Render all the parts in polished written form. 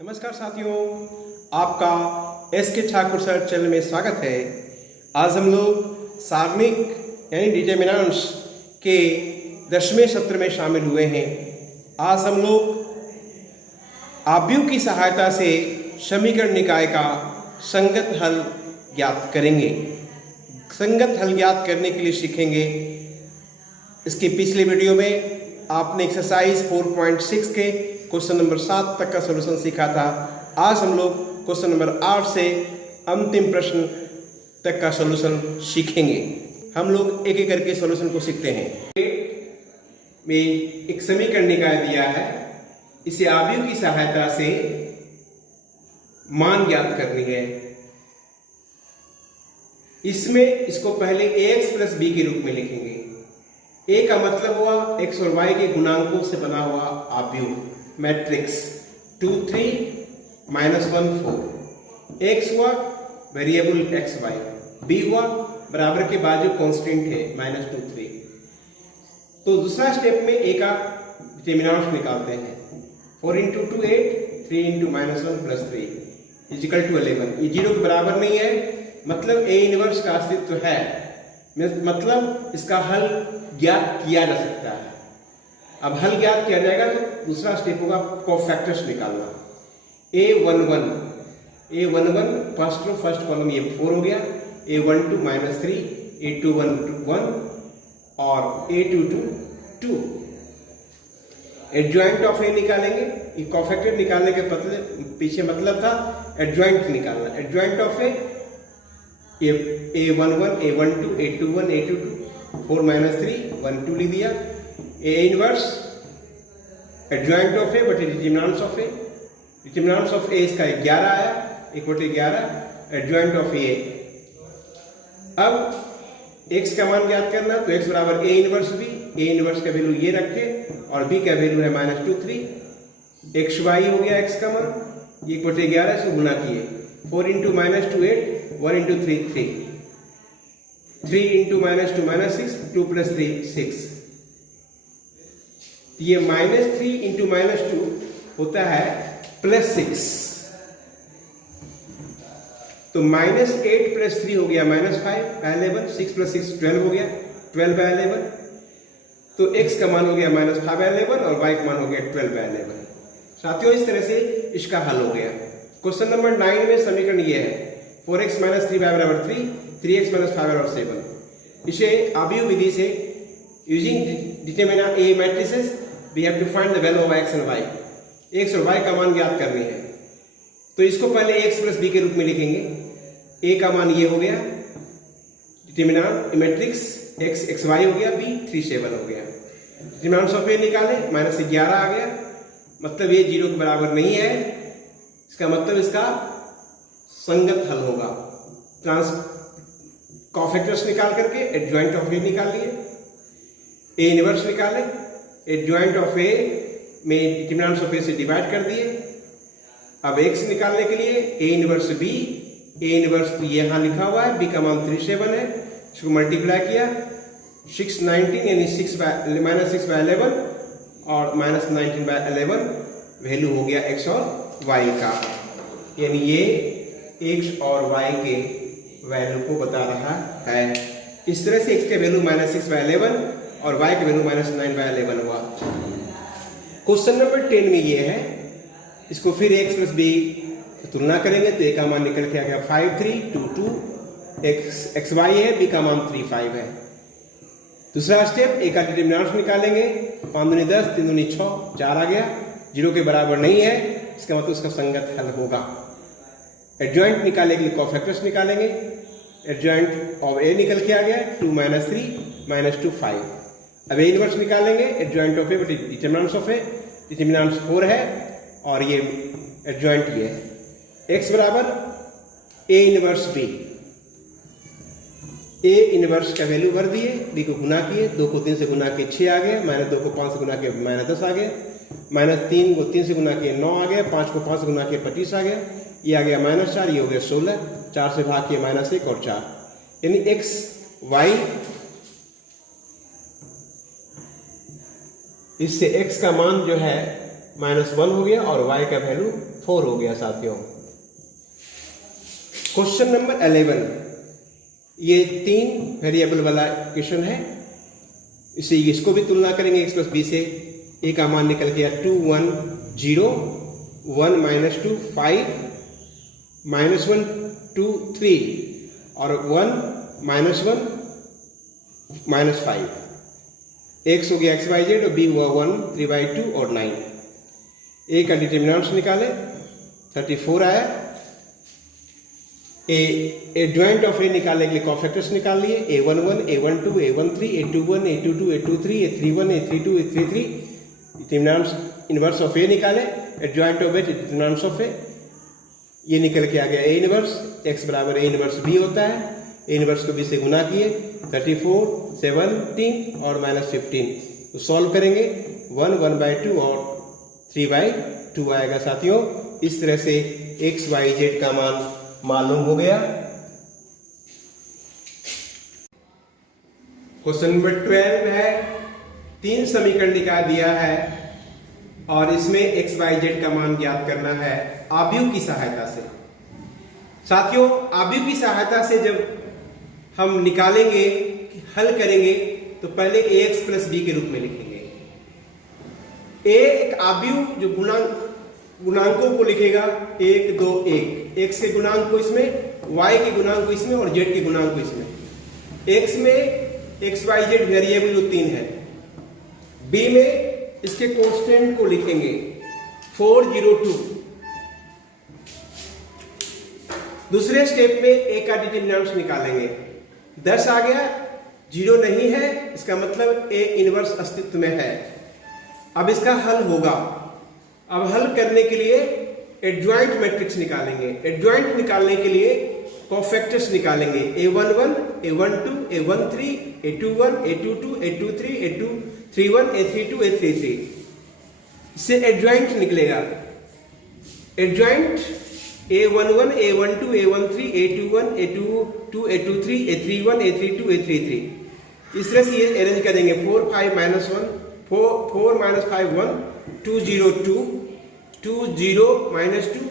नमस्कार साथियों, आपका एसके ठाकुर सर चैनल में स्वागत है। आज हम लोग सारणिक यानी डिटरमिनेंट्स के 10वें सत्र में शामिल हुए हैं। आज हम लोग आव्यूह की सहायता से समीकरण निकाय का संगत हल ज्ञात करेंगे। संगत हल ज्ञात करने के लिए सीखेंगे। इसके पिछले वीडियो में आपने एक्सरसाइज 4.6 के क्वेश्चन नंबर 7 तक का सॉल्यूशन सीखा था। आज हम लोग क्वेश्चन नंबर 8 से अंतिम प्रश्न तक का सॉल्यूशन सीखेंगे। हम लोग एक एक करके सॉल्यूशन को सीखते हैं। में एक समीकरण निकाय दिया है, इसे आव्यूह की सहायता से मान ज्ञात करनी है। इसमें इसको पहले ax प्लस b के रूप में लिखेंगे। a का मतलब हुआ x और y के गुणांकों से बना हुआ आव्यूह मैट्रिक्स 2 3 -1 4। x हुआ वेरिएबल x y, b हुआ बराबर के बाद जो कांस्टेंट है -2 3। तो दूसरा स्टेप में a का डिटरमिनेंट निकालते हैं। 4 × 2 8, 3 × -1 + 3 = 11। ये 0 के बराबर नहीं है, मतलब a इनवर्स का अस्तित्व है, मतलब इसका हल ज्ञात किया जा सकता है। अब हल ज्ञात किया जाएगा तो दूसरा स्टेप होगा कोफैक्टर्स निकालना। a11 फर्स्ट कॉलम ये 4 हो गया, a12 -3, a21 1 और a22 2। एडजॉइंट ऑफ a निकालेंगे। ये कोफैक्टर निकालने के पीछे मतलब था एडजॉइंट निकालना। Adjoint of a a11 a12 a21 a22 4 -3 1 2 लिख दिया। a inverse adjoint of a बटे determinants of a। Determinants of a इसका 11 आया, 1/11 एडजॉइंट ऑफ a। अब x का मान ज्ञात करना, तो x बराबर a inverse b। a inverse का वैल्यू ये रखे और b का वैल्यू है -2 3। xy हो गया x का मान, 1/11 से गुणा किए। 4 × -2 8, 1 × 3 3, 3 × -2 -6, 2 + 3 6। ये -3 × -2 होता है +6। तो -8 + 3 हो गया -5 11, 6 + 6 12 हो गया, 12/11। तो x का मान हो गया -5/11 और y का मान हो गया 12/11। साथियों, इस तरह से इसका हल हो गया। क्वेश्चन नंबर 9 में समीकरण ये है 4x - 3y = 3, 3x - 5 = 7। इसे आव्यूह विधि से using determinant a matrices we have to find the value of x and y। x और y का मान ज्ञात करनी है, तो इसको पहले x प्लस b के रूप में लिखेंगे। a का मान ये हो गया, डिटरमिनेंट मैट्रिक्स x xy हो गया, b 3 7 हो गया। डिटरमिनेंट्स ऑफ a निकाले, -11 आ गया, मतलब ये 0 के बराबर नहीं है। इसका मतलब इसका संगत हल होगा। कोफैक्टर्स निकाल करके एडजॉइंट ऑफ a निकाल लिए, a इनवर्स निकाले, एडजॉइंट ऑफ a में डिटरमिनेंट्स ऑफ a से डिवाइड कर दिए। अब x निकालने के लिए a inverse b, a inverse तो यहाँ लिखा हुआ है, b का मान 3 7 है, इसको मल्टीप्लाई किया 6 19 यानी -6/11 और -19/11 वैल्यू हो गया x और y का। यानी ये x और y के वैल्यू को बता रहा है। इस तरह से x के वैल्यू -6/11 और y के वैल्यू -9/11 हुआ। क्वेश्चन नंबर 10 में ये है, इसको फिर x प्लस b तुलना करेंगे तो a का मान निकल के आ गया 5 3 2 2। xy है, b का मान 3 5 है। दूसरा स्टेप a का डिटरमिनेंट निकालेंगे। 5 दूनी 10, 3 दूनी 6, 4 आ गया, 0 के बराबर नहीं है, इसका मतलब उसका संगत हल होगा। एडजॉइंट निकालने के लिए कोफैक्टर्स निकालेंगे। एडजॉइंट ऑफ a निकल के आ गया 2 -3 -2 5। अब a इनवर्स निकालेंगे, एडजॉइंट ऑफ a बटे डिटरमिनेंट्स ऑफ a। डिटरमिनेंट्स 4 है और ये एडजॉइंट ये है। x बराबर a inverse b। a inverse का वैल्यू भर दिए, b को गुना किए, 2 को 3 से गुना किए 6 आ गया, -2 को 5 से गुना किए -10 आ गया, -3 को 3 से गुना किए 9 आ गया, 5 को 5 से गुना किए 25 आ गया, ये आ गया -4, ये हो गया 16, 4 से भाग किए -1 और 4, यानी x y इससे x का मान जो है -1 हो गया और y का वैल्यू 4 हो गया साथियों। क्वेश्चन नंबर 11, ये 3 वेरिएबल वाला क्वेश्चन है। इसको भी तुलना करेंगे x + b से। a का मान निकल गया 2 1 0, 1 -2 5, -1 2 3 और 1 -1 -5। x हो गया x y z और b हुआ 1 3/2 और 9। a का डिटरमिनेंट्स निकाले 34 आया। एडजॉइंट ऑफ ए निकालने के लिए कोफैक्टर्स निकाल लिए, a11 a12 a13 a21 a22 a23 a31 a32 a33। Determinants inverse of A निकाले, adjoint of A determinants of A, ये निकल के आ गया a इनवर्स। x बराबर a इनवर्स b होता है। a इनवर्स को b से गुना किए 34 17 और -15। तो सॉल्व करेंगे 1 1/2 और 3/2 आएगा साथियों। इस तरह से x y z का मान मालूम हो गया। क्वेश्चन नंबर 12 है, 3 समीकरण निकाल दिया है और इसमें x y z का मान ज्ञात करना है आव्यूह की सहायता से। साथियों, आव्यूह की सहायता से जब हम निकालेंगे, हल करेंगे, तो पहले ax + b के रूप में लिखेंगे। a एक आव्यूह जो गुणांकों को लिखेगा 1 2 1, x के गुणांक को इसमें, y के गुणांक को इसमें और z के गुणांक को इसमें। x में x y z वेरिएबल जो 3 है। b में इसके कांस्टेंट को लिखेंगे 402। दूसरे स्टेप में a का डिटरमिनेंट्स निकालेंगे। 10 आ गया, 0 नहीं है, इसका मतलब a इनवर्स अस्तित्व में है। अब इसका हल होगा। अब हल करने के लिए एडजॉइंट मैट्रिक्स निकालेंगे। एडजॉइंट निकालने के लिए कोफैक्टर्स निकालेंगे, a11 a12 a13 a21 a22 a23 a31 a32 a33। इससे एडजॉइंट निकलेगा। Adjoint a11 a12 a13 a21 a22 a23 a31 a32 a33। इस तरह से ये अरेंज करेंगे 4 5 -1 4 -5 1 2 0 2 2 0 -2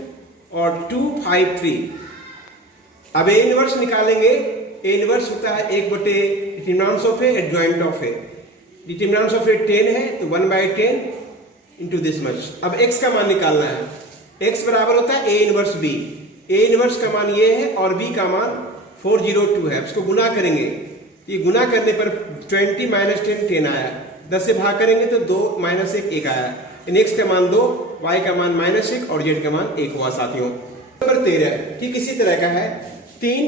और 2 5 3। अब a इनवर्स निकालेंगे। a इनवर्स होता है 1/, determinants of A adjoint of A. Determinants of A 10 है तो 1/10 इंटू दिस मच। अब x का मान निकालना है। x बराबर होता है a inverse b। a inverse का मान ये है और b का मान 402 है। इसको गुना करेंगे, ये गुना करने पर 20 -10 10 आया। 10 से भाग करेंगे तो 2 -1 1 आया। x का मान 2, y का मान -1 और z का मान 1 हुआ साथियों। नंबर 13 ठीक इसी तरह का है। 3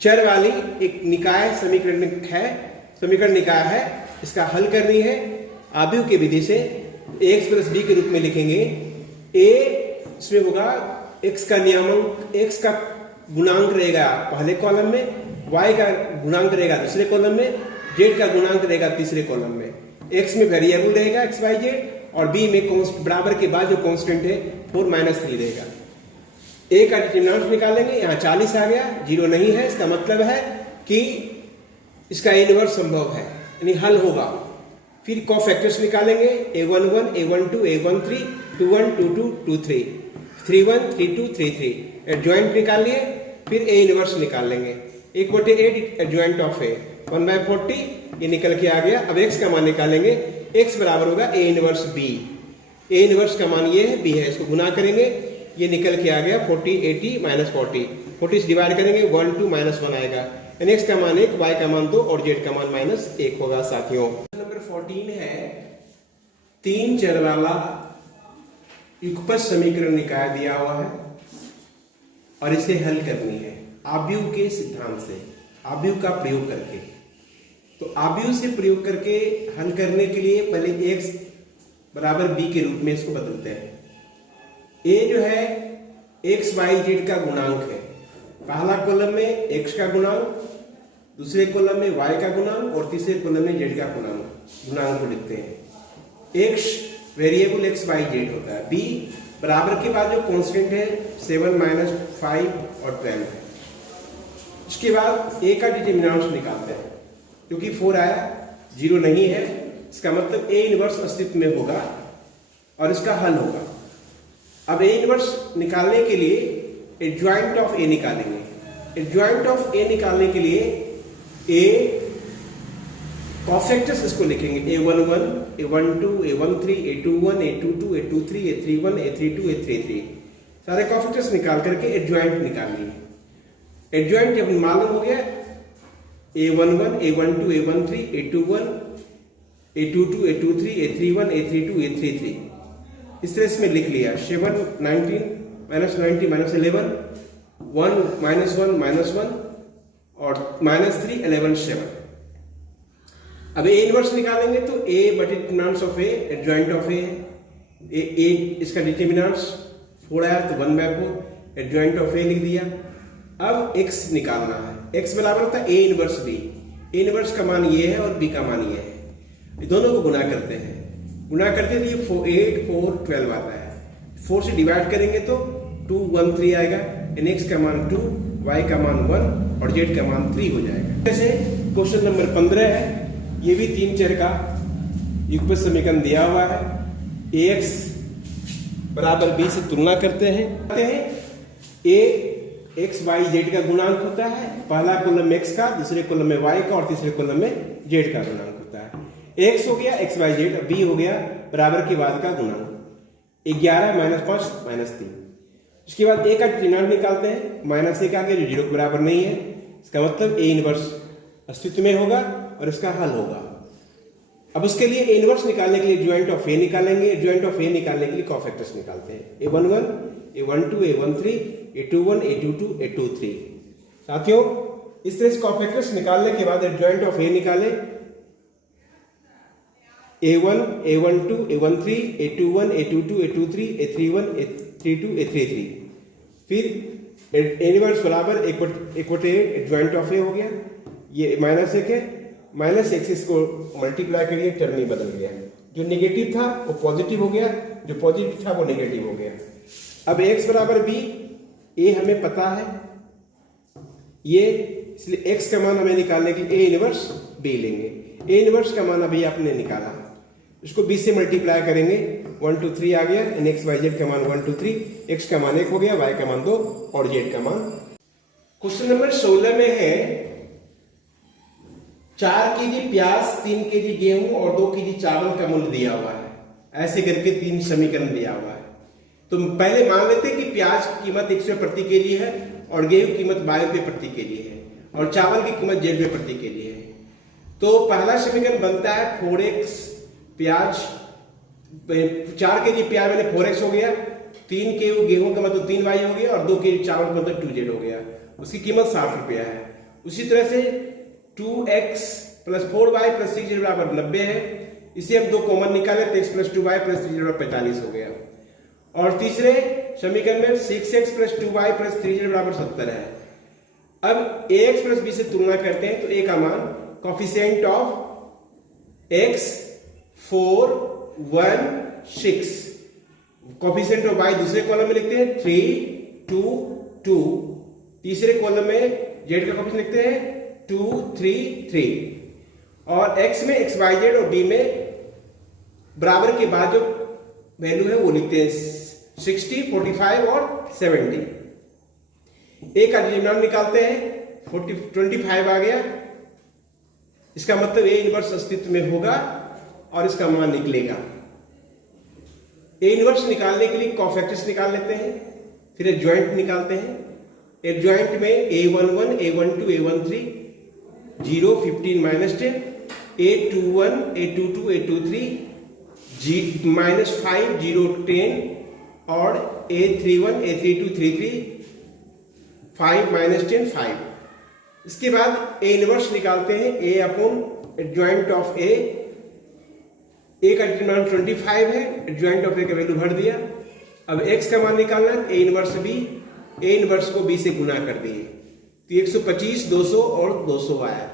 चर वाली एक निकाय समीकरण निकाय है। इसका हल करनी है आव्यूह की विधि से। x + b के रूप में लिखेंगे। a इसमें होगा x का नियामक, x का गुणांक रहेगा पहले कॉलम में, y का गुणांक रहेगा दूसरे कॉलम में, z का गुणांक रहेगा तीसरे कॉलम में। x में वेरिएबल रहेगा x y z और b में बराबर के बाद जो कांस्टेंट है 4 -3 रहेगा। a का डिटरमिनेंट निकालेंगे। यहाँ 40 आ गया, 0 नहीं है, इसका मतलब है कि इसका इनवर्स संभव है, यानी हल होगा। फिर कोफैक्टर्स निकालेंगे, a11 a12 a13 21 22 23 31 32 33। एडजॉइंट निकाल लिए। फिर a इनवर्स निकाल लेंगे। 1/8 एडजॉइंट ऑफ a 1/40 ये निकल के आ गया। अब x का मान निकालेंगे। x बराबर होगा a inverse b। a inverse का मान ये है, b है, इसको गुना करेंगे, ये निकल के आ गया 40 80 -40। 40 से डिवाइड करेंगे 1 2 -1 आएगा। x का मान 1, y का मान 2 और z का मान -1 होगा साथियों। नंबर 14 है, 3 चर वाला युगपत समीकरण निकाय दिया हुआ है और इसे हल करनी है आव्यूह के सिद्धांत से, आव्यूह का प्रयोग करके। तो आव्यूह से प्रयोग करके हल करने के लिए पहले x बराबर b के रूप में इसको बदलते हैं। a जो है x y z का गुणांक है। पहला कॉलम में x का गुणांक, दूसरे कॉलम में y का गुणांक और तीसरे कॉलम में z का गुणांक को लिखते हैं। x variable x y z होता है। b बराबर के बाद जो कांस्टेंट है 7 -5 और 12 है। इसके बाद a का डिटरमिनेंट निकालते हैं। क्योंकि 4 आया, 0 नहीं है, इसका मतलब a इनवर्स अस्तित्व में होगा। और इसका हल होगा। अब ए इनवर्स निकालने के लिए एडजॉइंट ऑफ ए निकालेंगे। एडजॉइंट ऑफ ए निकालने के लिए ए कॉफैक्टर्स इसको लिखेंगे A11, A12, A13, A21, A22, A23, A31, A32, A33, सारे कॉफैक्टर्स निकाल करके एडजॉइंट निकालनी है। एडजॉइंट जब मालूम हो गया A11, A12, A13, A21, A22, A23, A31, A32, A33, इस तरह से लिख लिया। 7 19 -90 -11 1 -1 और -3 11 7। अब ए इनवर्स निकालेंगे तो A determinants of A adjoint of A है। ए इसका डिटरमिनेंट्स 4 आया तो 1/4 एडजॉइंट ऑफ ए लिख दिया। अब x निकालना है। x बराबर होता है A inverse B. A inverse का मान ये है और बी का मान ये है। ये दोनों को गुना करते हैं। गुना करते तो ये 8 4 12 आता है। 4 से डिवाइड करेंगे तो 2 1 3 आएगा। x का मान 2, y का मान 1 और z का मान 3 हो जाएगा। जैसे क्वेश्चन नंबर 15 है, ये भी 3 चर का युगपत समीकरण दिया हुआ है। ax बराबर b से तुलना करते हैं। a x y z का गुणांक होता है। पहला कॉलम x का, दूसरे कॉलम में y का और तीसरे कॉलम में z का गुणांक होता है। x हो गया x y z, b हो गया बराबर के बाद का गुणांक 11 - 5 -3। इसके बाद a का डिटरमिनेंट निकालते हैं। -1 आ गया जो 0 के बराबर नहीं है। इसका मतलब a इनवर्स अस्तित्व में होगा और इसका हल होगा। अब उसके लिए ए इनवर्स निकालने के लिए एडजॉइंट ऑफ ए निकालेंगे। एडजॉइंट ऑफ ए निकालने के लिए कॉफैक्टर्स निकालते हैं। A11, A12, A13, A21, A22, A23। साथियों, इस तरह से कॉफैक्टर्स निकालने के बाद एडजॉइंट ऑफ ए निकाले। A1, A12, A13, A21, A22, A23, A31, A32, A33। फिर ए इनवर्स बराबर 1/8 एडजॉइंट ऑफ ए हो गया। ये -1 है, -1 से इसको मल्टीप्लाई करिए, टर्म ही बदल गया। जो नेगेटिव था वो पॉजिटिव हो गया, जो पॉजिटिव था वो नेगेटिव हो गया। अब x बराबर b, a हमें पता है ये, इसलिए x का मान हमें निकालने के लिए a इनवर्स b लेंगे। a इनवर्स का मान अभी आपने निकाला, इसको b से मल्टीप्लाई करेंगे। 1 2 3 आ गया। x y z का मान 1 2 3, x का मान 1 हो गया, y का मान 2 और z का मान। क्वेश्चन नंबर 16 में है 4 kg प्याज, 3 kg गेहूं और 2 kg चावल का मूल्य दिया हुआ है। ऐसे करके 3 समीकरण दिया हुआ है। तो पहले मान लेते हैं कि प्याज की कीमत 100 रुपये प्रति केजी है और गेहूं की कीमत 22 रुपये प्रति केजी है और चावल की कीमत 1.5 रुपये प्रति केजी है। तो पहला समीकरण बनता है 4x प्याज, 4 kg प्याज मैंने 4x हो गया, 3 kg गेहूं का मतलब 3y हो गया और 2 kg चावल का मतलब 2z हो गया। उसकी कीमत 60 रुपया है। उसी तरह से 2x + 4y + 6z बराबर 90 है। इसे हम 2 कॉमन निकाले तो x + 2y + 3z बराबर 45 हो गया। और तीसरे समीकरण में 6x + 2y + 3z बराबर 70 है। अब ax + b से तुलना करते हैं तो a का मान coefficient of x 4 1 6, coefficient of y दूसरे कॉलम में लिखते हैं 3 2 2, तीसरे कॉलम में z का कोफिशिएंट लिखते हैं 2 3 3 और x में x y z और b में बराबर के बाद जो वैल्यू है वो लिखते हैं 60 45 और 70। a का डिटरमिनेंट निकालते हैं। 25 आ गया। इसका मतलब a इनवर्स अस्तित्व में होगा और इसका मान निकलेगा। a इनवर्स निकालने के लिए कॉफैक्टर्स निकाल लेते हैं, फिर एडजॉइंट निकालते हैं। एडजॉइंट में A11 A12 A13 0 15 -10, A21 A22 A23 -5 0 10 और A31 A32 33 5 -10 5। इसके बाद ए इनवर्स निकालते हैं। a upon adjoint of a का डिटरमिनेंट 25 है, एडजॉइंट ऑफ a का वैल्यू भर दिया। अब x का मान निकालना है, a inverse b, a inverse को b से गुना कर दिए तो 125 200 और 200 आया।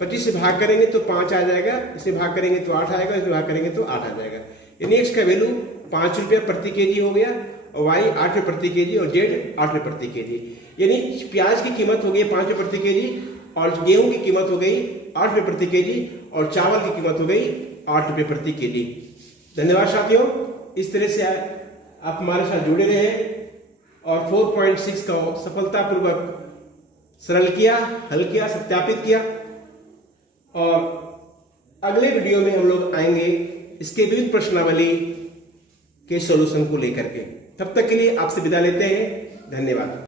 25 से भाग करेंगे तो 5 आ जाएगा, इसे भाग करेंगे तो 8 आएगा, इसे भाग करेंगे तो 8 आ जाएगा। यानी x का वैल्यू 5 रुपये प्रति केजी हो गया और y 8 रुपये प्रति केजी और z 8 रुपये प्रति केजी। यानी प्याज की कीमत हो गई 5 रुपये प्रति केजी और गेहूं की कीमत हो गई 8 रुपये प्रति केजी और चावल की कीमत हो गई 8 रुपये प्रति केजी। धन्यवाद साथियों। इस तरह से आप हमारे साथ जुड़े रहे और 4.6 को सफलतापूर्वक सरल किया, हल किया, सत्यापित किया। और अगले वीडियो में हम लोग आएंगे इसके विविध प्रश्नावली के सॉल्यूशन को लेकर के। तब तक के लिए आपसे विदा लेते हैं। धन्यवाद।